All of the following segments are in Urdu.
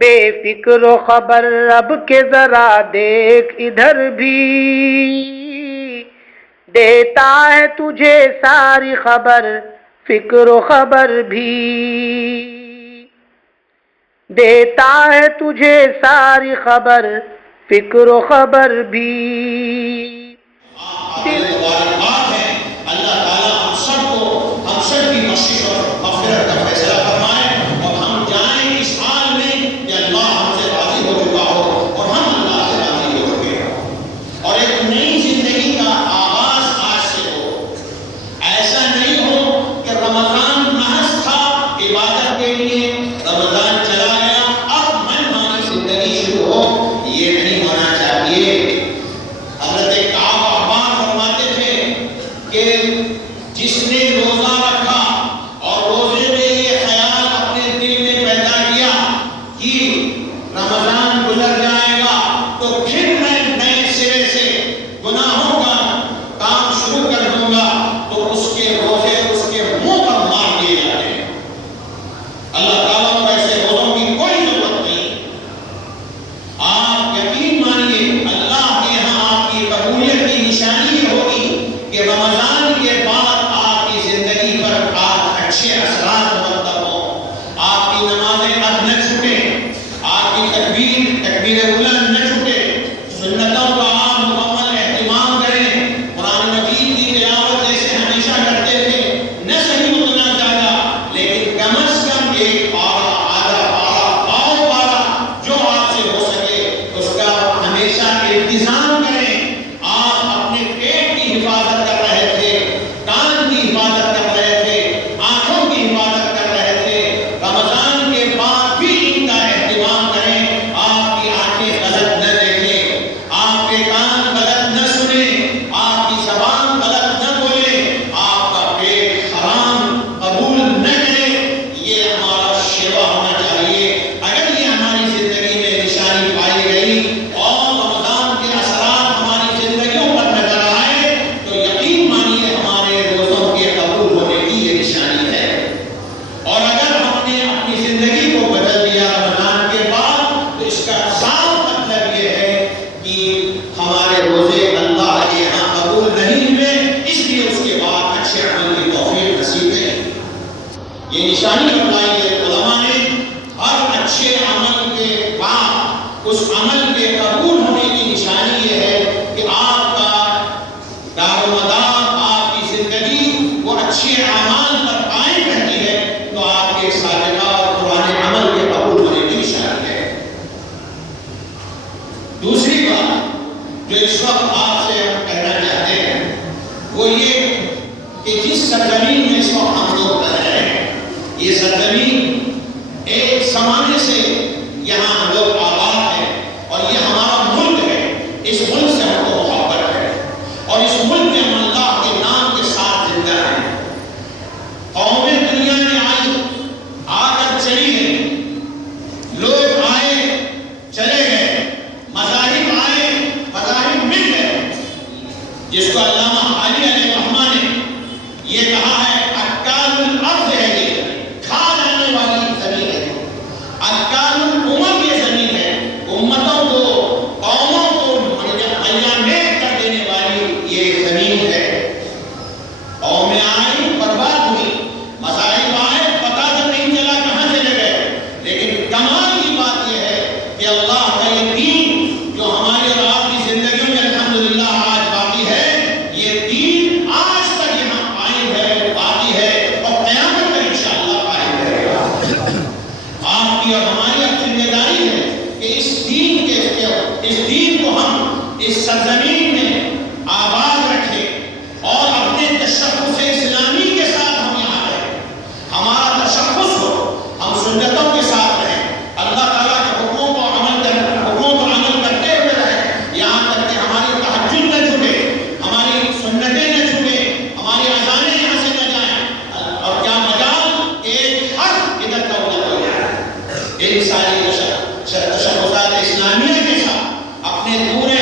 بے فکر و خبر اب کے ذرا دیکھ ادھر بھی، دیتا ہے تجھے ساری خبر فکر و خبر بھی، دیتا ہے تجھے ساری خبر فکر و خبر بھی۔ مبارکباد ہے، اللہ تعالیٰ ہم سب کو ہم سب کی بخشش اور مغفرت کا فیصلہ فرمائے اور ہم جائیں اس حال میں کہ اللہ ہم سے راضی ہو چکا ہو اور ہم اللہ سے راضی ہو چکے ہوں، اور ایک نئی زندگی کا آغاز آج سے ہو۔ ایسا نہیں ہو کہ رمضان محض تھا عبادت کے لیے، رمضان چلا گیا اب من مانی زندگی شروع ہو، یہ نہیں ہونا چاہیے۔ حضرت کعب احبار فرماتے تھے کہ جس نے روزہ رکھا اور روزے میں یہ خیال اپنے دل میں پیدا کیا کہ رمضان گزر جائے گا تو پھر میں نئے سرے سے گناہوں کا کام شروع کر دوں گا، تو اس کے روزے اس کے منہ پر مار دیے جاتے ہیں۔ اللہ تعالیٰ کو ایسے روزوں کی کوئی ضرورت نہیں۔ آپ یقین مانیے اللہ کے یہاں آپ کی قبولیت کی نشانی یہ ہوگی کہ رمضان کے بعد آپ کی زندگی پر آپ اچھے اثرات مرتب ہوں، آپ کی نمازیں اب نہ چھوٹیں، آپ کی تکبیر اولیٰ نہ چھوٹے، سنتوں کا آپ مکمل اہتمام کریں، قرآن مجید کی تلاوت جیسے ہمیشہ کرتے تھے، نہ صحیح اتنا زیادہ لیکن کم از کم ایک پارہ آدھا پارہ پاؤ پارہ جو آپ سے ہو سکے اس کا ہمیشہ التزام کریں۔ آپ اپنے پیٹ کی حفاظت کر رہے تھے، کان کی حفاظت کر رہے تھے، آنکھوں کی حفاظت کر رہے تھے، رمضان کے بعد بھی ان کا اہتمام کریں۔ آپ کی آنکھیں غلط نہ دیکھیں، آپ کے کان غلط نہ سنیں، آپ کی زبان غلط نہ بولے، آپ کا پیٹ حرام قبول نہ کرے، یہ ہمارا شیوا ہونا چاہیے۔ اگر یہ ہماری زندگی میں نشانی پائی گئی اور رمضان کے اثرات ہماری زندگیوں پر نظر آئے تو یقین مانیے ہمارے روزوں کے قبول ہونے کی یہ نشانی ہے۔ اور اگر ہم نے اپنی زندگی کو بدل دیا رمضان کے بعد تو اس کا صاف مطلب یہ ہے کہ ہمارے روزے اللہ کے یہاں قبول نہیں ہوئے، اس لیے اس کے بعد اچھے عمل کی توفیق نصیب نہیں۔ یہ نشانی بتائی ہے علماء نے، ہر اچھے عمل کے بعد اس عمل کے قبول ہونے کی نشانی یہ ہے کہ آپ کا دار و مدار آپ کی زندگی وہ اچھے اعمال پر قائم رہتی ہے، تو آپ کے سابقہ اور پرانے عمل کے قبول ہونے کی نشانی ہے۔ دوسری بات جو اس وقت آپ سے ہم کہنا چاہتے ہیں وہ یہ کہ جس سرزمین میں اس وقت ہم لوگ رہ رہے ہیں، یہ سرزمین ایک زمانے سے یہاں ہم لوگ آباد ہیں اور یہ ہمارا ملک ہے، اس ملک سے ہم کو محبت ہے اور اس ملک میں ہم اللہ کے نام کے ساتھ زندہ ہیں۔ قومیں دنیا میں آئی، آ کر چلی گئی، لوگ آئے چلے گئے، مذاہب آئے، مذاہب مل گئے، جس کو علامہ علی علیہ الرحمہ نے یہ کہا ہے اکال الارض ہے، یہ کھا جانے والی زمین ہے، اکال الامم یہ زمین ہے، امتوں کو قوموں کو میت کر دینے والی یہ زمین ہے۔ قومیں آئی برباد ہوئی، مذاہب آئے پتہ تک نہیں چلا کہاں چلے گئے، لیکن کمال کی بات یہ ہے کہ اللہ کا یہ دین جو ہماری اور آپ کی زندگیوں میں الحمدللہ آج باقی ہے، یہ دین آج تک یہاں قائم ہے، باقی ہے اور قیامت تک انشاءاللہ قائم رہے گا۔ آپ کی اور ہماری اب ذمہ داری ہے کہ اس دین کو ہم اس سرزمین میں آباد رکھیں اور اپنے تشخص اسلامی کے ساتھ ہم یہاں رہیں، ہمارا تشخص ہو، ہم سنتوں کے ساتھ رہیں، اللہ تعالیٰ کے حکموں کو عمل کرتے ہوئے رہیں، یہاں تک کہ ہماری تہجد نہ چھوٹے، ہماری سنتیں نہ چھوٹے، ہماری اذانیں یہاں سے نہ جائیں، اور کیا مجال ایک حرف ادھر کا ادھر ہو جائے۔ ان ساری تشخصات اسلامیہ کے ساتھ، اپنے پورے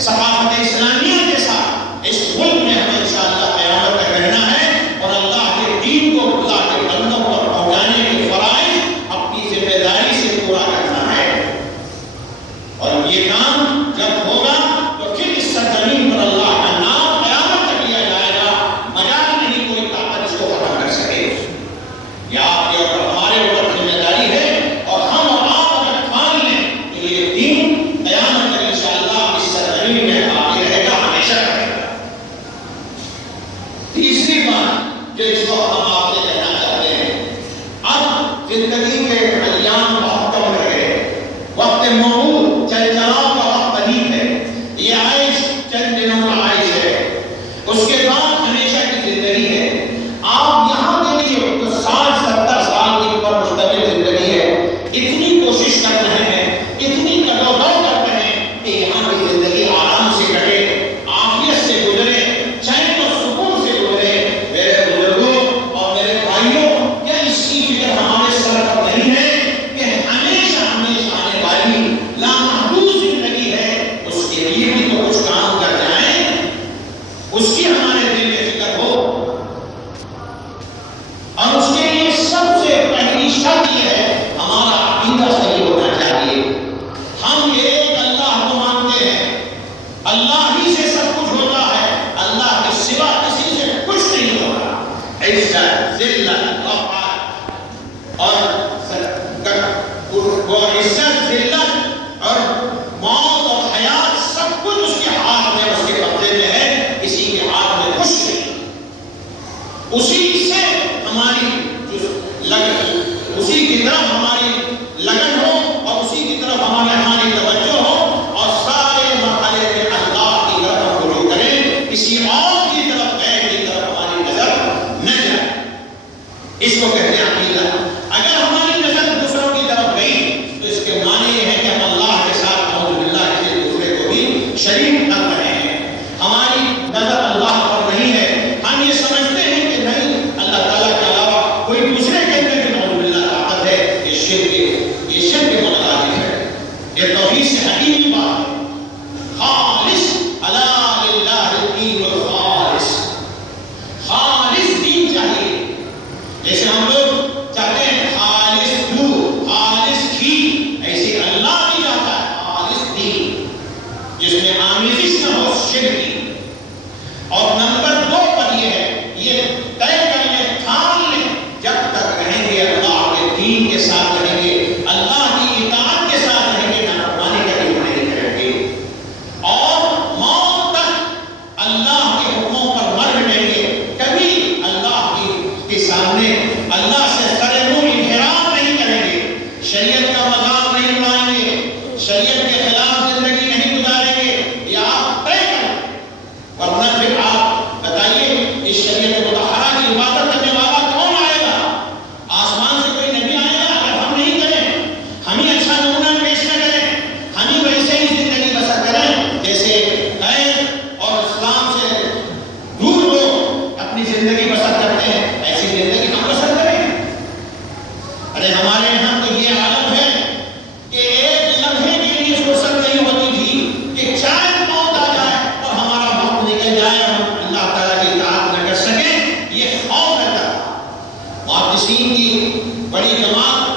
ثقافت اسلامیہ کے ساتھ اس ملک میں ہمیں انشاءاللہ قیامت تک رہنا ہے اور اللہ کے دین کو اللہ کے بندوں پر پہنچانے کے فرائض اپنی ذمہ داری سے پورا کرنا ہے۔ کر رہے ہیں، اتنی کدو دو کر رہے ہیں کہ یہاں کی زندگی آرام سے کٹے، عافیت سے گزرے، چین و سکون سے گزرے۔ میرے بزرگوں اور میرے بھائیوں، کیا اس کی فکر ہمارے سر پر نہیں ہے کہ ہمیشہ ہمیشہ آنے والی لامحدود زندگی ہے، اس کے لیے بھی تو کچھ کام کر جائیں، اس کی ہمارے دل میں فکر ہو۔ اور اس کے لیے سب سے پہلی شرط یہ ہے ہمارا عقیدہ صحیح ہونا چاہیے۔ ہم ایک اللہ کو مانتے ہیں، اللہ ہی سے سب کچھ ہوتا ہے، اللہ کے سوا کسی سے کچھ نہیں ہوتا۔ عزت، ذلت، وقار اور وہ عزت، ذلت اور موت اور حیات سب کچھ اس کے ہاتھ میں، اس کے قبضے میں ہے، کسی کے ہاتھ میں کچھ نہیں۔ اسی سے ہماری اسی کی طرف ہماری لگن ہو اور اسی کی طرف ہماری توجہ ہو، اور سارے مرحلے میں اللہ کی طرف ہم رجوع کریں، کسی اور کی طرف غیر کی طرف ہماری نظر نہ جائے۔ اس کو کہتے ہیں عقیدہ۔ اگر ہماری نظر دوسروں کی طرف گئی تو اس کے معنی یہ ہے کہ ہم اللہ کے ساتھ نعوذ باللہ کسی دوسرے کو بھی شریک کر رہے ہیں، ہماری نظر اللہ پر نہیں ہے، ہم یہ سمجھتے ہیں کہ نہیں اللہ تعالیٰ کے علاوہ کوئی دوسرے کے اندر بھی نعوذ باللہ طاقت ہے، یہ شرک کے مترادف ہے، یہ توحید سے ہٹی ہوئی بات ہے۔ خالص الا للہ الدین الخالص، خالص دین چاہیے، جیسے ہم لوگ چاہتے ہیں خالص دودھ، خالص گھی، ایسے اللہ بھی چاہتا ہے خالص دین جس میں آمیزش نہ ہو شرک کی۔ اور نمبر 2 پر یہ ہے، یہ طے کر لیں، ٹھان لیں، جب تک رہیں گے اللہ کے دین کے ساتھ رہیں گے، اللہ کی اطاعت کے ساتھ رہیں گے، نافرمانی کبھی نہیں کریں گے، اور موت تک اللہ کے حکموں پر مر مٹیں گے، کبھی اللہ کے سامنے اللہ سے سر منہ انحراف نہیں کریں گے، شریعت کا مذاق نہیں اڑائیں گے، شریعت کے خلاف زندگی نہیں گزاریں گے، یہ آپ طے کریں۔ ورنہ پھر آپ بتائیے اس شریعت مطہرہ کی عبادت کرنے والا کون آئے گا؟ آسمان سے کوئی نبی آئے گا؟ اگر ہم نہیں کریں، ہم ہی اچھا نمونہ پیش نہ کریں، ہم ہی ویسے ہی زندگی بسر کریں جیسے غیر اور اسلام سے دور لوگ اپنی زندگی بسر کرتے ہیں، ایسی زندگی ہم بسر کریں۔ ارے ہمارے یہاں تو یہ عالم ہے کہ ایک لمحے کے لیے فرصت نہیں ہوتی تھی کہ چاند موت آ جائے اور ہمارا وقت نکل جائے اور ہم اللہ تعالیٰ کی اطاعت نہ کر سکیں، یہ خوف رہتا ہے۔ محدثین کی بڑی جماعت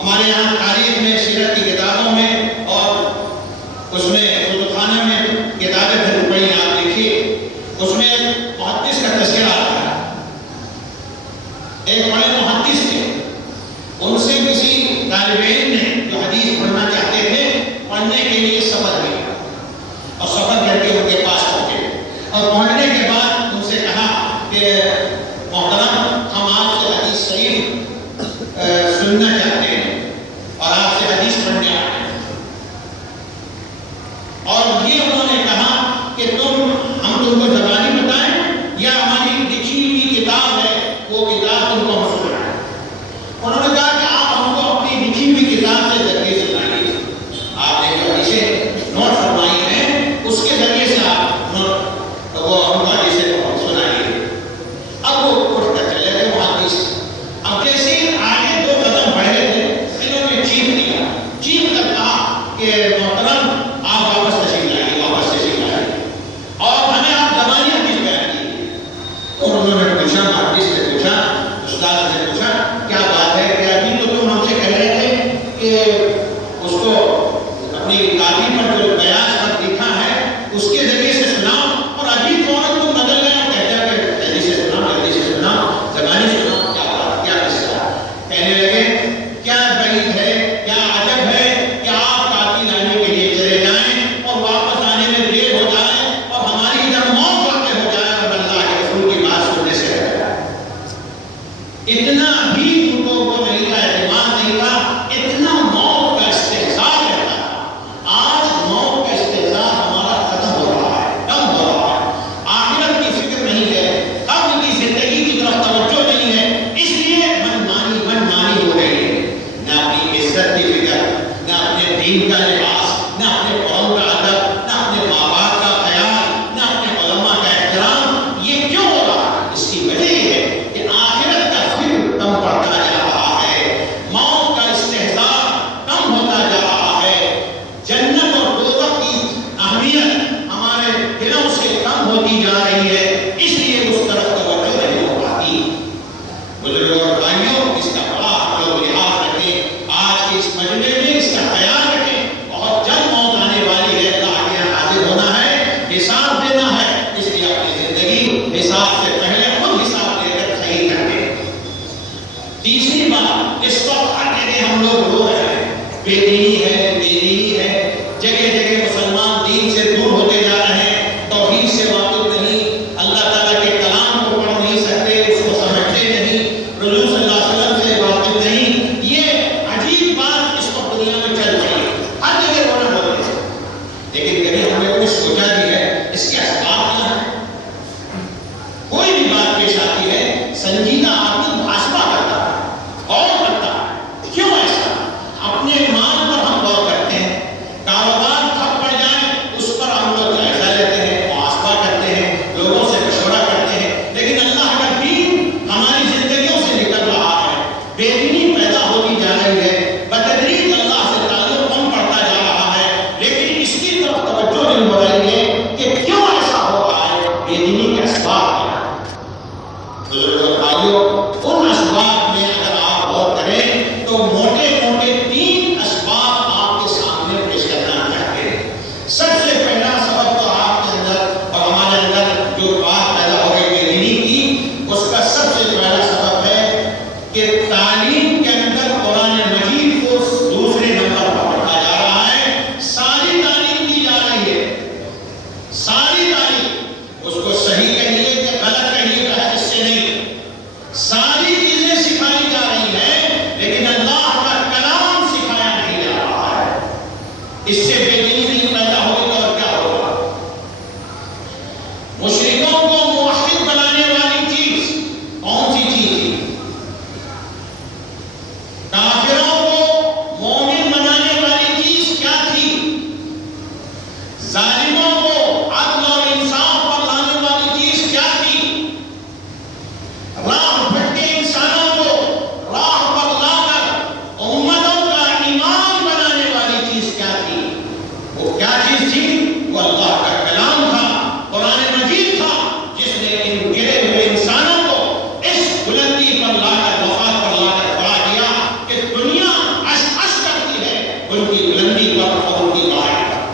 ہمارے یہاں تاریخ میں، سیرت کی کتابوں میں اور اس میں کتب خانہ میں کتابیں پھر پڑھی، آپ دیکھیے اس میں محدث کا تذکرہ آتا ہے۔ ایک بڑے محدث تھے، ان سے کسی طالب علم نے جو حدیث پڑھنا چاہتے تھے، پڑھنے کے لیے سفر کیا اور سفر کر کے ان کے پاس پہنچے، اور پہنچنے کے بعد ان سے کہا کہ محترم، ہم آپ سے حدیث شریف سننا چاہتے ہیں اور آپ سے حدیث پڑھنے آئے ہیں۔ اور یہ انہوں نے کہا کہ ہم تم کو زبانی بتائیں یا ہماری لکھی ہوئی کتاب ہے وہ کتاب تم کو ہم سنائیں۔ انہوں نے کہا کہ آپ ہم کو اپنی لکھی ہوئی کتاب سے ذریعے سنائیے، آپ نے جو حدیثیں نوٹ فرمائی ہیں اس کے ذریعے سے آپ وہ ہم کو حدیثیں سنائیے۔ اب وہ اٹھ کر چلے گئے محدث۔ اب جیسے آگے 2 قدم بڑھے تھے، انہوں نے چیخ کر کہا کہ محترم آپ واپس تشریف لائیے، واپس تشریف لائیے، اور ہمیں آپ زبانی حدیث بیان کیجیے۔ انہوں نے پوچھا، محدث نے پوچھا، استاد نے پوچھا، کیا بات ہے کہ ابھی تو تم ہم سے کہہ رہے تھے کہ اس کو اپنی کاپی پر جو بیاض پر لکھا ہے اس کے ذریعے سے سناؤ، اور ابھی فوراً تم بدل گئے اور کہتے ہیں کہ جلدی سے سناؤ، زبانی سناؤ، کیا بات، کیا قصہ؟ کہنے لگے کیا بعید ہے، کیا عجب ہے کہ آپ کاپی لانے کے لیے چلے جائیں اور واپس آنے میں دیر ہو جائے اور ہماری ادھر موت واقع ہو جائے اور اللہ کے رسول کی بات سننے سے رہ جائے۔ اتنا بھی ان کو نہیں تھا، اعتماد نہیں تھا، اتنا موت کا استحصال رہتا تھا۔ آج موت دین کا لباس، نہ اپنے قوم کا ادب، نہ اپنے ماں باپ کا خیال، نہ اپنے علماء کا احترام. یہ کیوں ہو رہا ہے؟ اس کی وجہ یہ ہے کہ آخرت کا فکر کم پڑتا جا رہا ہے، موت کا استحضار کم ہوتا جا رہا ہے، جنت اور دوزخ کی اہمیت ہمارے دلوں سے کم ہوتی جا رہی ہے، اس لیے اس طرف توجہ نہیں ہو پاتی. بزرگوں اور بھائیوں، اس کا بڑا ہم لوگ لحاظ رکھیں. آج کے اس مجمع میں اس کا خیال رکھیں. بہت جلد موت آنے والی ہے، اللہ کے یہاں حاضر ہونا ہے، حساب دینا ہے. اس لیے اپنی زندگی حساب سے پہلے خود حساب لے کر صحیح کر دیں. تیسری بات، اس وقت ہر جگہ ہم لوگ رو رہے ہیں، بے دینی ہے، بے دینی ہے. جگہ جگہ مسلمان دین سے دور ہوتے جا رہے ہیں، توحید سے واقف نہیں، اللہ تعالیٰ کے کلام کو پڑھ نہیں سکتے، اس کو سمجھتے نہیں، رسول صلی اللہ علیہ وسلم سے واقف نہیں. یہ عجیب بات اس وقت دنیا میں چل رہی ہے، ہر جگہ رونا ہوتے ہیں. لیکن کبھی ہم نے کوئی سوچا بھی ہے اس کے اسباب کیا ہیں؟ کوئی بھی بات پیش آتی ہے، سنجیدہ آدمی محاسبہ کرتا ہے اور کرتا ہے. کیوں ایسا؟ اپنے ایمان پر ہم غور کرتے ہیں. کاروبار ٹھپ پڑ جائے اس پر ہم لوگ جائزہ لیتے ہیں، محاسبہ کرتے ہیں، لوگوں سے مشورہ کرتے ہیں. لیکن اللہ کا دین ہماری زندگیوں سے نکل رہا ہے، بے دینی پیدا ہوتی جا رہی ہے، بتدریج اللہ سے تعلق کم پڑتا جا رہا ہے. لیکن اس کی طرف توجہ نہیں ہو رہی ہے کہ کیوں ایسا ہو رہا ہے، بے دینی کے اسباب کیا ہیں. بزرگوں اور بھائیوں، ان اسباب میں اگر آپ غور کریں تو موٹے موٹے 3 اسباب آپ کے سامنے پیش کرنا چاہتے ہیں. سب سے پہلا سبب تو آپ کے اندر اور ہمارے اندر جو بات پیدا ہو گئی بے دینی کی، اس کا سب سے پہلا سبب ہے کہ تعلیم کے اندر قرآن مجید کو دوسرے نمبر پر رکھا جا رہا ہے. ساری تعلیم دی جا رہی ہے، ساری تعلیم، اس کو صحیح کہیے کہ غلط کہیے کہ اس سے نہیں، ساری چیزیں سکھائی جا رہی ہیں، لیکن اللہ کا کلام سکھایا نہیں جا رہا ہے. اس سے بے دینی نہیں پیدا ہوگی تو اور کیا ہوگا؟ مشرکوں کو موحد بنانے والی چیز کون سی چیز تھی؟ کافروں کو مومن بنانے والی چیز کیا تھی؟ ظالموں کو عدل اور انصاف پر لانے والی چیز کیا تھی؟ راہ بھٹکے انسانوں کو راہ پر لا کر امتوں کا ایمان بنانے والی چیز کیا تھی؟ وہ کیا چیز تھی؟ وہ اللہ کا کلام تھا، قرآن مجید تھا، جس نے ان گرے ہوئے انسانوں کو اس بلندی پر لا کر، وفات پر لا کر کھڑا کیا کہ دنیا عش عش کرتی ہے ان کی بلندی پر اور ان کی بڑائی پر.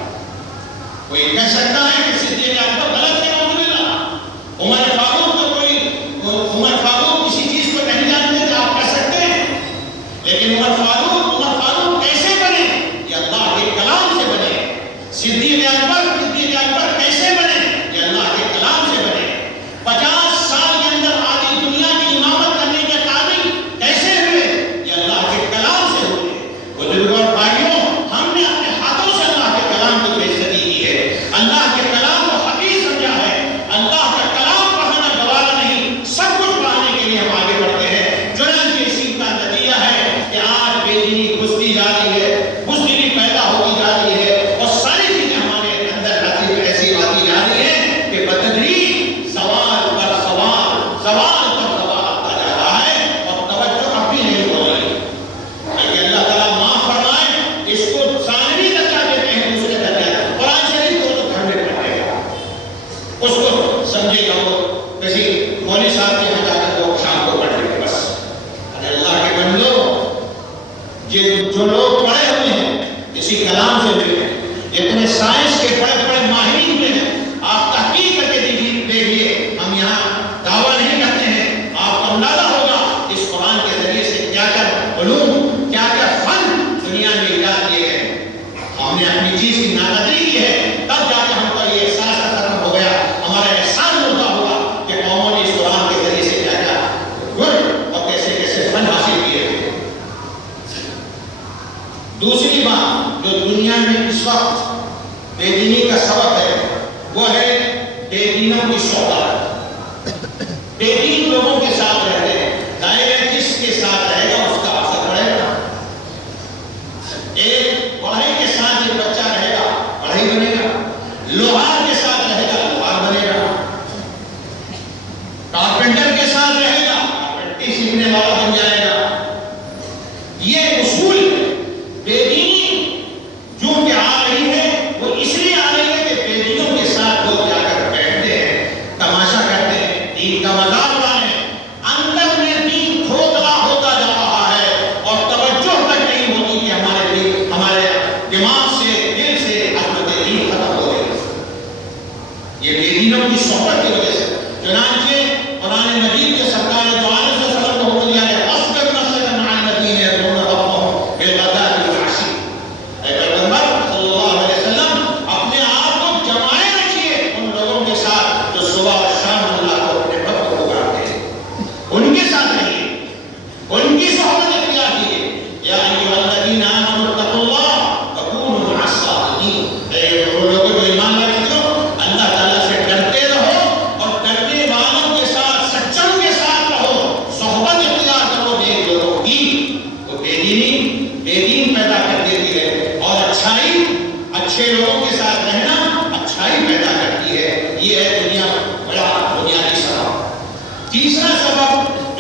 کوئی کہہ سکتا ہے کہ صدیق اکبر غلط ہے؟ نعوذ باللہ. عمر فاروق کسی چیز کو نہیں جانتے تھے، آپ کہہ سکتے ہیں. لیکن عمر فاروق کیسے بنے؟ یہ اللہ کے کلام سے بنے. صدیق اکبر کیسے بنے؟ یہ اللہ کے کلام سے بنے. 50 سال کے اندر آدھی دنیا کی امامت کرنے کے قابل کیسے ہوئے؟ یہ اللہ کے کلام سے ہوئے. بزرگوں اور بھائیوں، ہم نے اپنے ہاتھوں سے اللہ کے کلام کی بے عزتی کی ہے، اللہ کے کلام کو حقیر سمجھا ہے. اللہ کا کلام پڑھنا گوارا نہیں، سب کچھ پڑھنے کے لیے ہم آگے بڑھتے ہیں. چنانچہ اسی کا نتیجہ ہے کہ آج بے دینی گھستی جا رہی ہے، بزدلی پیدا ہوتی جا رہی ہے، اور ساری چیزیں ہمارے اندر ایسی آتی جا رہی ہیں کہ بتدریج سوال پر سوال، سوال پر سوال آتا جا رہا ہے، اور توجہ اب بھی نہیں ہو رہی. کہ اللہ تعالیٰ معاف فرمائے، اس کو ثانوی درجہ دیتے ہیں، دوسرے درجہ. قرآن شریف کو تو گھر میں پڑھے گا، اس کو سمجھے گا، وہ کسی مولوی صاحب کے یہاں جا کر وہ شام کو پڑھ لے بس. ارے اللہ کے بندو، جو لوگ پڑھے ہوئے ہیں، اسی کلام سے ہوئے ہیں، اتنے سائنس کے بڑے بڑے ماہرین ہوئے ہیں، آپ تحقیق کر کے دیکھیے. ہم یہاں دعویٰ نہیں کرتے ہیں، آپ کو اندازہ ہوگا اس قرآن کے ذریعے سے کیا کیا علوم، کیا کیا فن دنیا میں ایجاد کیے گئے. ہم نے اپنی چیز کی ناقدری کی ہے، تب جا کے ہم کا یہ احساس ختم ہو گیا. ہمارا احساس ہوتا ہوگا کہ قوموں نے اس قرآن کے ذریعے سے کیا کیا گر اور کیسے کیسے فن حاصل کیے تھے. دوسری بات جو دنیا میں اس وقت بے دینی کا سبب ہے، وہ ہے بے دینوں کی صحبت. بے دین لوگوں کے ساتھ رہتے ہیں، ظاہر ہے جس کے ساتھ رہے گا اس کا اثر پڑے گا. ایک پڑھائی کے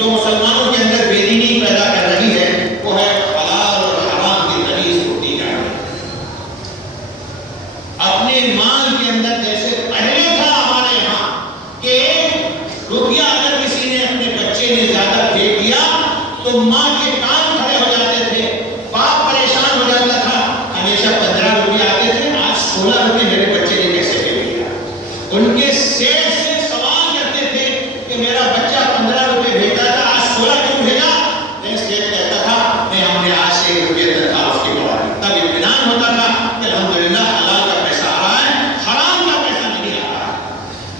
جو مسلمانوں کے اندر بے دینی پیدا کر رہی ہے وہ ہے حلال اور حرام کی تمیز ہوتی جا رہی ہے۔ اپنے مال کے اندر جیسے پہلے تھا ہمارے یہاں کہ روپیہ اگر کسی نے اپنے بچے نے زیادہ پھینک دیا تو ماں کے کان کھڑے ہو جاتے تھے، باپ پریشان ہو جاتا تھا، ہمیشہ 15 روپیہ آتے تھے، آج 16 روپیہ میرے بچے نے کیسے پھینک دیا۔ ان کے سیٹ سے سوال کرتے تھے کہ میرا بچہ 15 روپیہ بھیجا تھا، آج 16 کیوں بھیجا؟ نہیں، سیٹ کہتا تھا نہیں، ہم نے آج سے 1 روپیہ تنخواہ اس کی بڑھا دی۔ تب اطمینان ہوتا تھا کہ الحمدللہ حلال کا پیسہ آ رہا ہے، حرام کا پیسہ نہیں آ رہا ہے۔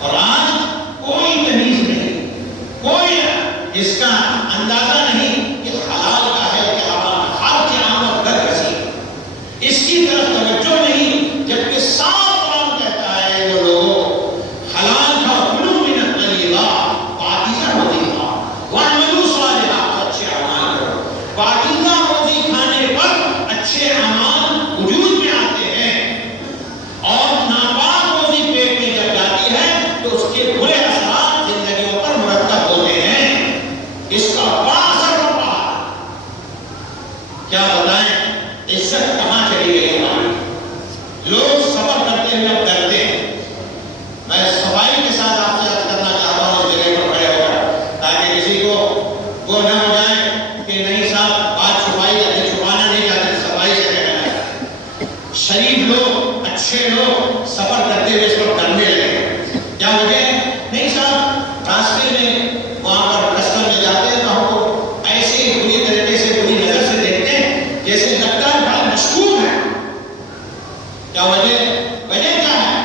اور آج کوئی تمیز نہیں، کوئی اس کا اندازہ نہیں کہ حلال کا ہے کہ حرام ہے، ہر کی آمد در رسی، اس کی طرف توجہ نہیں، جبکہ صاف قرآن کہتا ہے جو لوگوں حلال کا کلوا من الطیبات پاکیزہ روزی کھاؤ واعملوا صالحات، اچھے اعمال کرو۔ پاکیزہ روزی کھانے پر اچھے اعمال وجود میں آتے ہیں، اور ناپاک روزی پیٹ میں جب جاتی ہے تو اس کے برے اثرات زندگیوں پر مرتب ہوتے ہیں۔ اس کا بڑا اثر پڑ رہا ہے۔ کیا بتائیں عزت کہاں چلی گئی ہماری؟ لوگ سفر کرتے ہوئے اب ڈرتے ہیں۔ میں صفائی کے ساتھ آپ سے عرض کرنا چاہتا ہوں اس جگہ پر کھڑے ہو کر، تاکہ کسی کو وہ نہ ہو جائے کہ نہیں صاحب بات چھپائی جاتی، چھپانا نہیں چاہتے، صفائی سے کہنا چاہتے۔ شریف لوگ، اچھے لوگ سفر کرتے ہوئے اس پر ڈرنے لگے۔ کیا وجہ ہے؟ نہیں صاحب راستے میں وہاں پر کسٹم میں جاتے ہیں تو ہم کو ایسے بری طریقے سے، بری نظر سے دیکھتے ہیں جیسے لگتا ہے بڑا مشکوک ہے۔ کیا وجہ؟ وجہ کیا ہے؟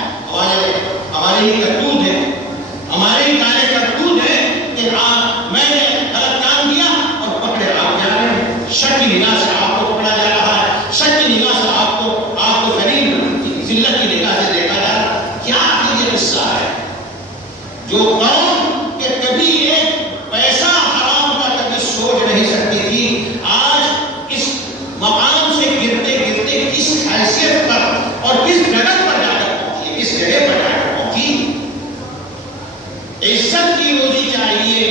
ہمارے ہی کرتوت ہے، ہمارے ہی کالے کرتوت ہے کہ میں نے غلط کام کیا اور پکڑے آپ جا رہے ہیں، شک کی نگاہ سے آپ کو پکڑا جا رہا ہے، شک کی نگاہ سے آپ کو ذلیل ذلت کی نگاہ سے دیکھا جا رہا ہے۔ کیا یہ قصہ ہے؟ جو قوم کہ کبھی ایک پیسہ حرام کا کبھی سوچ نہیں سکتی تھی، آج اس مقام سے گرتے گرتے کس حیثیت پر اور کس جگہ پر جا کر پہنچی، کس جگہ پر جا کر پہنچی۔ عزت کی روزی چاہیے،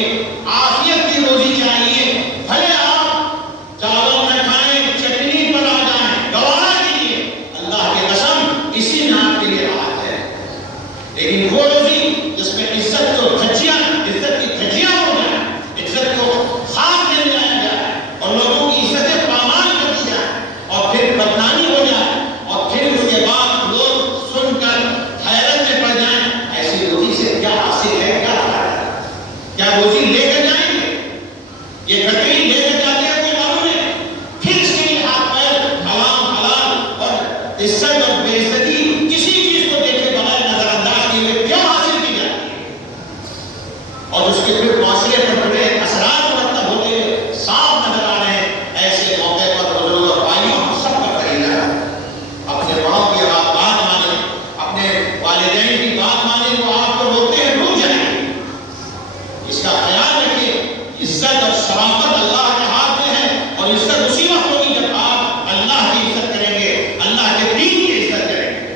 عافیت کی روزی چاہیے، بھلے آپ چاول نہ کھائیں، چٹنی پر آ جائیں، گوارا کیجیے، اللہ کی قسم اسی میں آپ کے لیے راحت ہے۔ لیکن وہ روزی جس میں عزت کو دھجیاں، عزت کی دھجیاں ہو جائیں، عزت کو خاک میں ملایا جائے اور لوگوں کی عزتیں پامال کر دی جائیں اور پھر بدنامی ہو جائے اور پھر اس کے بعد لوگ سن کر حیرت میں پڑ جائیں، ایسی روزی سے کیا حاصل ہے، کیا فائدہ؟ کیا روزی لے کر جائیں گے؟ یہ کٹری لے کر جاتے ہیں کوئی معلوم ہے، پھر اس کے لیے ہاتھ پیر حرام حلال اور عزت اور بے عزتی کسی چیز کو دیکھے بغیر نظر انداز کیے ہوئے کیوں حاصل کی جاتی ہے؟ اور اس کے پھر معاشرے پر بڑے اثرات مرتب ہوتے ہوئے صاف نظر آ رہے ہیں۔ ایسے موقع پر بزرگ اور بھائیوں ہم سب کا فریضہ ہے اپنے بڑوں کی آپ بات مانیں، اپنے والدین کی بات مانیں، وہ آپ کو روکتے ہیں رک جائیں گے، اس کا خیال رکھیے۔ عزت اور شرافت اللہ کے ہاتھ میں ہے، اور عزت اسی وقت ہوگی جب آپ اللہ کی عزت کریں گے، اللہ کے دین کی عزت کریں گے۔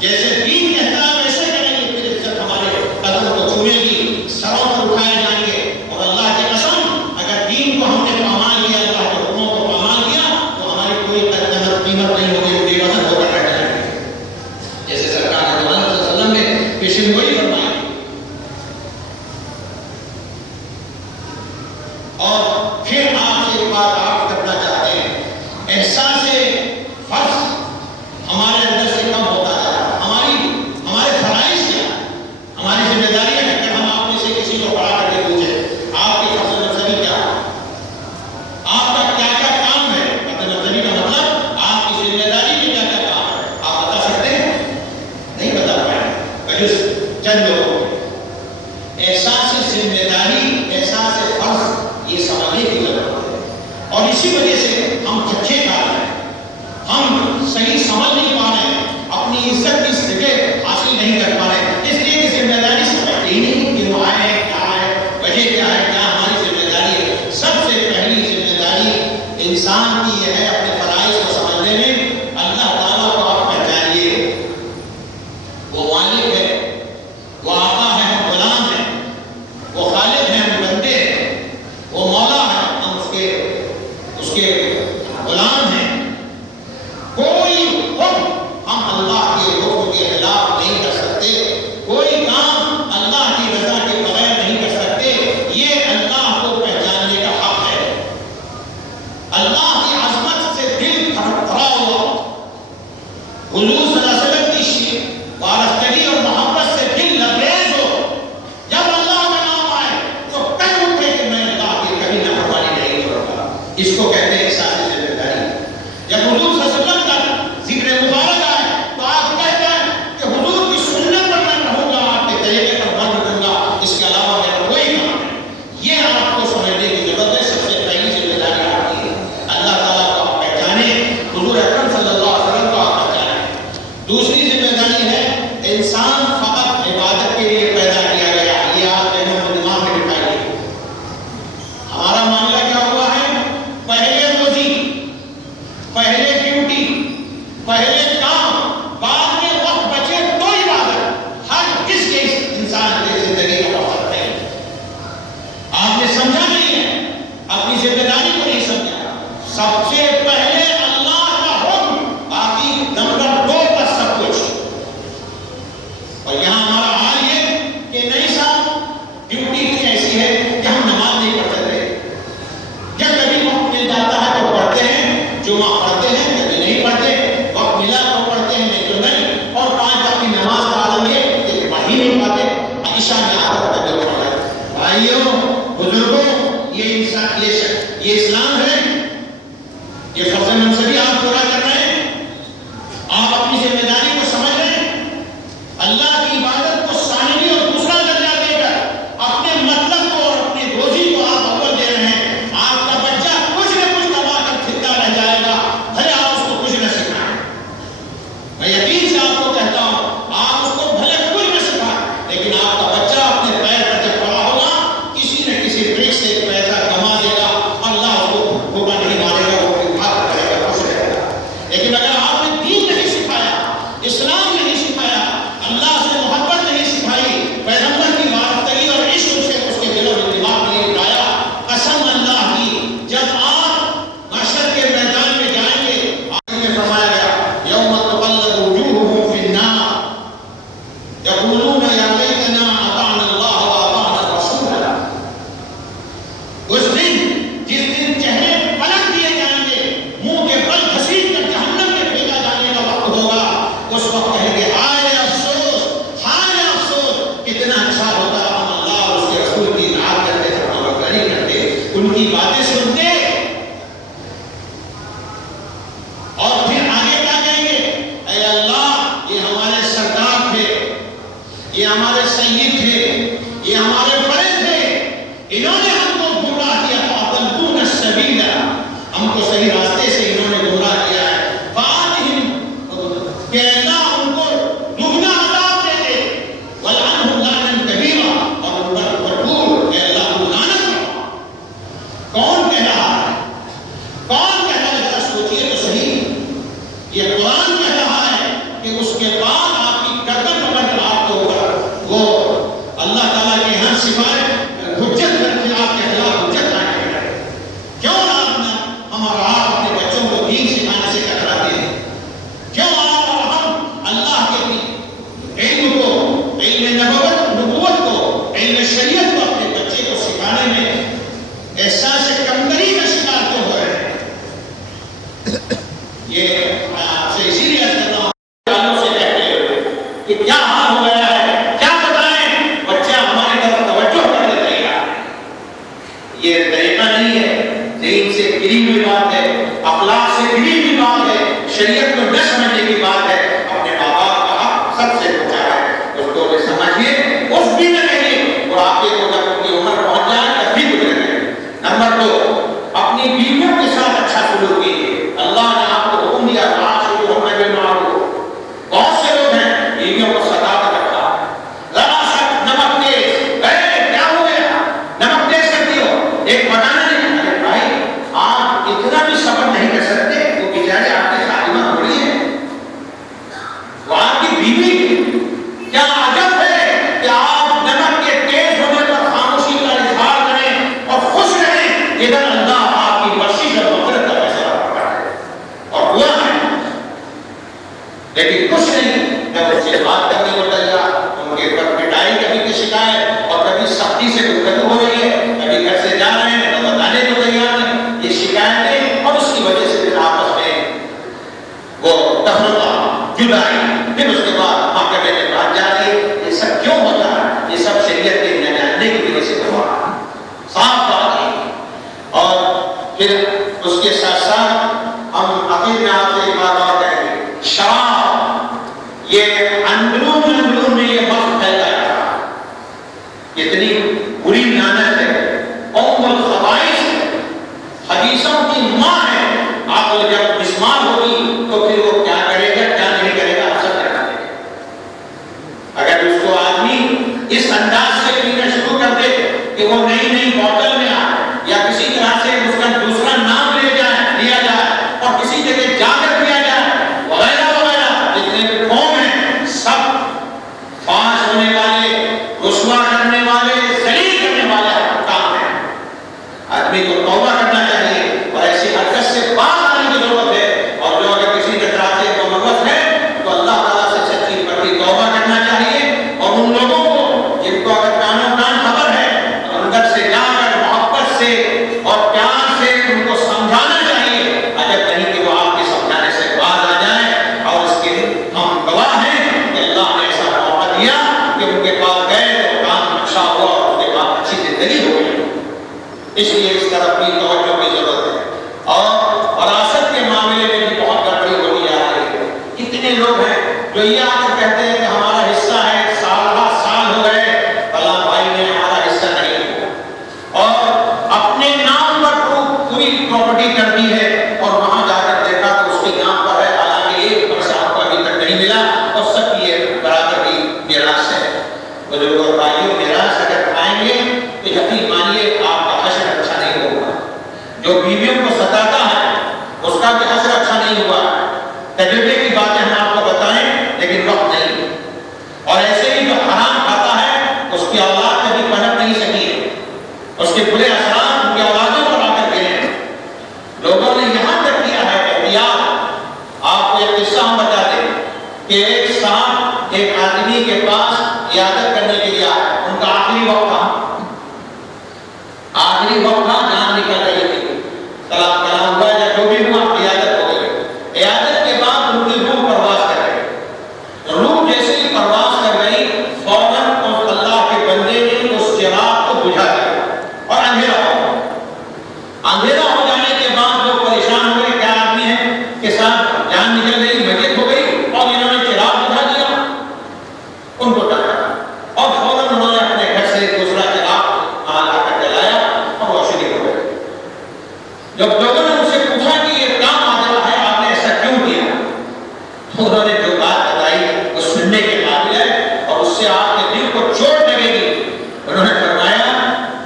جیسے دین کہتا ہے ویسے کریں گے، پھر عزت ہمارے قدم کو چھوئے گی، سروں پر اٹھائے جائیں گے۔ اور اللہ کی قسم اگر دین کو ہم نے پامال کیا، اللہ کے حکموں کو پامال کیا، تو ہماری کوئی قیمت نہیں ہوگی، بے وزن ہو کر رہ جائیں گے، جیسے سرکار صلی اللہ علیہ وسلم نے پیشن گوئی فرمائی۔ اور پھر آپ سے ایک بات آپ کرنا چاہتے ہیں، احساس فرض ہمارے اندر سے کم ہوتا ہے۔ ہمارے فرائض کیا ہے، ہماری ذمہ داریاں ہیں۔ کہ ہم آپ میں سے کسی کو کھڑا کر کے پوچھیں آپ کی فضل افضلی کیا ہے، آپ کا کیا کیا کام ہے، فضل افضلی کا مطلب آپ کی ذمہ داری میں کیا کیا کام ہے، آپ بتا سکتے ہیں؟ نہیں بتا پائے چند لوگوں کو۔ احساس ذمہ داری، احساس فرض، یہ سمجھنے کی ضرورت ہے۔ اور اسی وجہ سے ہم کچے کار ہیں، ہم صحیح سمجھ نہیں پا رہے ہیں، اپنی عزت کی جگہ حاصل نہیں کر پا رہے ہیں، اس لیے کہ ذمہ داری سمجھتے ہی نہیں کہ وہ آئے ہیں، کیا ہے، وجہ کیا ہے، کیا ہماری ذمہ داری ہے۔ سب سے پہلی ذمہ داری انسان کی یہ ہے اپنے فرائض کو سمجھنے میں۔ اللہ تعالیٰ کو آپ پہچانیے، وہ والد ہے، وہ آقا ہے، ہم غلام ہیں، وہ خالق ہیں، ہم بندے ہیں۔ حضور صلی اللہ علیہ وسلم کی وابستگی اور محبت سے دل لبریز ہو، جب اللہ کا نام آئے تو کہیں اٹھے کہ میں اللہ کی کبھی نافرمانی نہیں کروں گا. اس کو کہتے ہیں احساس ذمہ داری. جب حضور صلی اللہ علیہ وسلم کا ذکر مبارک آئے تو آپ کہتے ہیں کہ حضور کی سنت پر میں رہوں گا، آپ کے طریقے پر میں رہوں گا، اس کے علاوہ میرا کوئی کام نہیں. یہ آپ کو سمجھنے کی ضرورت ہے. سب سے پہلی ذمہ داری آپ کی ہے. اللہ تعالیٰ کو آپ پہچانیں، حضور اکرم صلی اللہ علیہ وسلم کو آپ پہچانیں. دوسری ذمہ داری ہے انسان فقط عبادت کے لیے پیدا کیا گیا. یہ آپ ذہنوں میں دماغ میں بٹھائیے. ہمارا معاملہ کیا ہوا ہے؟ پہلے روزی، پہلے ڈیوٹی، پہلے کام، بعد میں وقت بچے تو عبادت. ہر کس کے انسان کی زندگی کا مقصد ہے. آپ نے سمجھا نہیں ہے، اپنی ذمہ داری کو نہیں سمجھا. سب سے پہلے اللہ کا حکم، باقی نمبر 2 پر سب کچھ. اور یہاں ہمارا حال یہ کہ نہیں صاحب ڈیوٹی اتنی ایسی ہے کہ ہم نماز نہیں پڑھتے تھے. جب کبھی وقت مل جاتا ہے تو پڑھتے ہیں، جمعہ پڑھتے ہیں، کبھی نہیں پڑھتے. وقت ملا تو پڑھتے ہیں، نہیں تو نہیں. اور 5 وقت کی نماز پڑھا لیں گے کہ پڑھ ہی نہیں پاتے. عشاء میں آ کر کبھی پڑھ رہے. بھائیوں، بزرگوں، یہ اسلام ہے. یہ فرض منصبی آپ پورا کر رہے ہیں. آپ اپنی ذمہ داری کو سمجھ رہے ہیں. اللہ کی عبادت کو ثانوی اور دوسرا درجہ دے کر اپنے مطلب کو اور اپنی روزی کو آپ اول دے رہے ہیں. آپ کا بچہ کچھ نہ کچھ کما کر پھرتا رہ جائے گا، بھلے آپ اس کو کچھ نہ سکھائیں. میں یقین سے آپ کو کہتا ہوں، آپ اس کو بھلے کچھ نہ سکھائیں، لیکن آپ کا بچہ اپنے پیر پر جب کھڑا ہوگا کسی نہ کسی ٹرک سے ایک پیسہ کما دے گا. اللہ اس کو بھوکا نہیں مارے گا، وہ بھاگ رہے گا، خوش رہے گا. لیکن اگر آپ نے دین نہیں سکھایا، اسلام نہیں سکھایا، اللہ سے محبت نہیں سکھائی، پیغمبر کی وابستگی اور عشق سے اس کے دل و دماغ میں نہیں ڈالا، قسم اللہ کی جب آپ محشر کے میدان میں جائیں گے، آپ نے فرمایا گیا یوم تقلب وجوہہم فی النار یقولون یا لیتنا اطعنا اللہ واطعنا الرسول. اس دن جس دن چہرے پلٹ دیے جائیں گے، منہ کے بل گھسیٹ کر جہنم میں پھینکا جانے کا وقت ہوگا. اس وقت کہیں گے ہائے افسوس، ہائے افسوس، کتنا اچھا ہوتا ہم اللہ اور اس کے رسول کی اطاعت کرتے، فرمانبرداری کرتے، ان کی باتیں سنتے. اور پھر آگے کیا کہیں گے؟ اے اللہ، یہ ہمارے سردار تھے، یہ ہمارے سید تھے، یہ ہمارے بڑے تھے، انہوں نے ہم کو گمراہ کیا. فَأَضَلُّونَ السَّبِيلَ، ہم کو صحیح راستے سے انہوں نے گمراہ کیا ہے. فَآتِهِمْ، کہ اللہ ان کو دگنا عذاب دے دے. وَلْعَنْهُمْ لَعْنًا كَبِيرًا، اور ان پر بھرپور اے اللہ کو لعنت کرو. کون کہہ رہا ہے؟ کون کہہ رہا ہے؟ ذرا سوچیے تو صحیح. یہ قرآن کہہ رہا ہے کہ اس کے بعد آپ کی گردن پر آپ کے اوپر وہ اللہ تعالیٰ کے یہاں سفارت حجت کر کے آپ کے خلاف حجت قائم کر رہے. کیوں آپ اپنے بچوں کو دین سکھانے سے کتراتے ہیں؟ کیوں آپ اور ہم اللہ کے علم کو، علم نبوت کو، علم شریعت کو اپنے بچے کو سکھانے میں احساس کمتری کا شکار کیوں ہو رہے ہیں؟ یہ میں آپ سے اسی لیے عرض کر رہا ہوں سے کہتے ہوئے کہ کیا حال ہو گیا ہے، کیا بتائیں. بچہ ہماری طرف توجہ کرنے تیار ہے. یہ طریقہ نہیں ہے. دین سے گری ہوئی بات ہے، اخلاق سے گری ہوئی بات ہے، شریعت کو نہ سمجھنے کی بات ہے. اپنے ماں باپ کا حق سب سے اونچا ہے، اس کو بھی سمجھیے، اس بھی نہ کہیے. اور آپ کے کو جب اپنی عمر پہنچ جائے تب بھی گزرے گئے. نمبر 2، اپنی بیویوں کے ساتھ اچھا سلوک کیجیے. اللہ نے آپ کو حکم دیا وَعَاشِرُوهُنَّ بِالْمَعْرُوفِ. بہت سے لوگ ہیں بیویوں کو ستا کر رکھا ہے. ذرا سا نمک تیز، کیا ہو گیا؟ نمک تیز کرتی ہو، ایک بنانا نہیں. ارے بھائی، آپ اتنا بھی صبر نہیں کر سکتے؟ وہ بیچارے آپ کی خادمہ تھوڑی ہیں، وہ آپ کی بیوی. کیا عجب ہے کہ آپ نمک کے تیز ہونے پر خاموشی کا اظہار کریں اور خوش رہیں. ادھر اللہ آپ کی بخشش اور مغفرت کا فیصلہ کرتا ہے اور ہوا ہے. لیکن کچھ نہیں، میں ان سے بات کرنے کو تیار، ان کے پر پٹائی کبھی کی شکایت اور کبھی سختی سے گفتگو ہو رہی ہے، کبھی گھر سے جا رہے ہیں تو بتانے کو تیار نہیں. یہ شکایتیں اور اس کی وجہ سے پھر آپس میں وہ تفرقہ جدائی، پھر اس کے بعد محکمے میں بات جاری. یہ سب کیوں ہوتا ہے؟ یہ سب شریعت کے نہ جاننے کی وجہ سے ہوا. صاف بات ہے. اور پھر اس کے ساتھ ساتھ ہم عقید میں آپ سے ایک بات اور کہیں گے، شراب یہ اندرون میں یہ وقت پھیلتا ہے، اتنی بری لعنت ہے، ام الخبائث ہے، حدیثوں کی ماں ہے. آپ کو جب بسمار ہوگی تو پھر وہ کیا کرے گا کیا نہیں کرے گا آپ سب جانا دے گا. اگر اس کو آدمی اس انداز سے پینا شروع کر دے کہ وہ نئی بوتل میں آئے یا کسی طرح سے اس کا دوسرا نام لیا جائے اور کسی جگہ جا کر دیا جائے وغیرہ وغیرہ، جتنے بھی قوم ہیں سب فاش ہونے والے، رسوا کرنے والے، ذلیل کرنے والے کام ہیں. آدمی کو توبہ کرنا چاہیے اور ایسی حرکت سے باز آنے کی ضرورت ہے. اور جو اگر کسی طرح سے ملوث ہے تو اللہ تعالیٰ سے سچی پکی توبہ کرنا چاہیے. اور ان لوگوں کو جن کو اگر کانوں کان خبر ہے اندر سے جا کر محبت سے اور پیار سے ان کو سمجھانا چاہیے. اگر کہیں کہ وہ آپ کے سمجھانے سے باز آ جائے، اور اس کے ہم گواہ ہیں کہ اللہ نے ایسا موقع دیا کہ ان کے پاس گئے تو کام اچھا ہوا اور ان کے پاس اچھی زندگی ہو گئی. اس لیے اس طرف بھی توجہ کی ضرورت ہے. اور وراثت کے معاملے میں بھی بہت گڑبڑی ہوتی جا رہی ہے. کتنے لوگ ہیں جو یہ آ کر کہتے ہیں کہ ہمارا حصہ ہے، سال ہو گئے فلاں بھائی نے ہمارا حصہ نہیں دیا، اور اپنے نام پر پوری پراپرٹی کر دی ہے اور وہاں جا کر دیکھا تو اس کے نام پر ہے، حالانکہ ایک پیسہ آپ کو ابھی تک نہیں ملا اور سب کی یہ برابر کی میراث ہے. بزرگوں اور بھائیوں، میراث اگر کھائیں گے تو یقین مانیے آپ کا حشر اچھا نہیں ہوگا. جو بیویوں کو ستاتا ہے اس کا بھی حشر اچھا نہیں ہوا. تجربے کی باتیں ہم آپ کو بتائیں لیکن وقت نہیں. اور ایسے ہی جو حرام کھاتا ہے اس کی اولاد کبھی پنپ نہیں سکی ہے، اس کے برے اثرات ان کی اولادوں پر آ کر گئے ہیں. لوگوں نے یہاں تک کیا ہے احتیاط. آپ کو ایک قصہ ہم بتا دیں کہ ایک صاحب ایک آدمی کے پاس عیادت کرنے کے لیے آئے. ان کا آخری وقت تھا، جان نکل رہی تھی، طلاق کلام ہوا یا جو بھی ہوا، عیادت ہو گئی. عیادت کے بعد ان کی روح پرواز کر گئی. روح جیسے ہی پرواز کر گئی فوراً اس اللہ کے بندے نے اس چراغ کو بجھا دیا اور اندھیرا ہو گیا. اندھیرا ہو جانے کے بعد لوگ پریشان ہوئے، کیا آدمی ہے کہ صاحب جان نکل گئی، میت ہو گئی اور انہوں نے چراغ بجھا دیا. ان کو ڈاکا اور فوراً انہوں نے اپنے گھر سے دوسرا چراغ لا کر جلایا اور روشنی ہو گئی. جب لوگوں نے ان سے پوچھا کہ یہ کام آدھا ہے، آپ نے ایسا کیوں کیا، تو انہوں نے جو بات بتائی وہ سننے کے قابل ہے اور اس سے آپ کے دل کو چوٹ لگے گی. انہوں نے فرمایا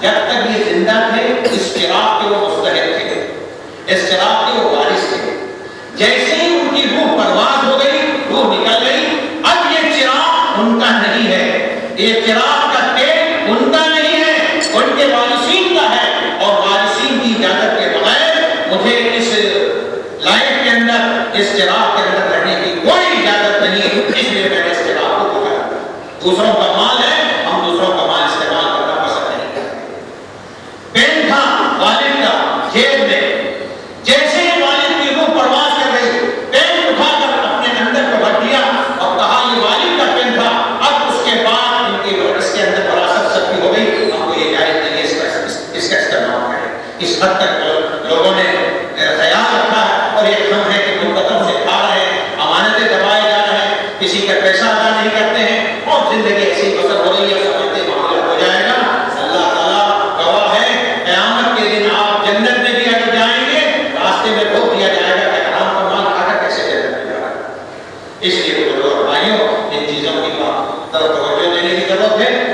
جب تک یہ زندہ تھے اس چراغ کے وہ مستحق تھے، اس چراغ کے وہ وارث تھے. جیسے ہی ان کی روح پرواز ہو گئی، روح نکل گئی، اب یہ چراغ ان کا نہیں ہے، یہ چراغ کا تیل ان کا نہیں ہے، ان کے وارثین کا ہے. اور وارثین کی اجازت کے بغیر مجھے اس لائف کے اندر، اس چراغ کے اندر رہنے کی کوئی اجازت نہیں ہے. اس لیے میں نے اس چراغ کو بجھا دیا. دوسروں کا مال ہے، ہم دوسروں کا مال استعمال کرنا پسند نہیں کرتے. پین تھا والد کا جیب میں، جیسے ہی والد کی روح پرواز کر گئی، پین اٹھا کر اپنے اندر کو بھر دیا اور کہا یہ والد کا پین تھا. اب اس کے بعد ان کی اس کے اندر وراثت سب کی ہو گئی، ہم کو یہ جائز نہیں ہے اس کا استعمال کریں. اس حد تک لوگوں نے خیال رکھا ہے. اور ایک ہم ہے کہ دو قدم سے کھا رہے ہیں، امانتیں دبائے جا رہے ہیں، کسی کا پیسہ ادا نہیں کرتے ہیں اور زندگی ایسی بسر ہو رہی ہے، سمجھتے معاملہ ہو جائے گا. اللہ تعالیٰ گواہ ہے، قیامت کے دن آپ جنت میں بھی اگر جائیں گے راستے میں روک دیا جائے گا کہ حرام کا مال کھا کر کیسے جنت میں جا رہا ہے. اس لیے بزرگوں اور بھائیوں ان چیزوں کی طرف توجہ دینے کی ضرورت ہے.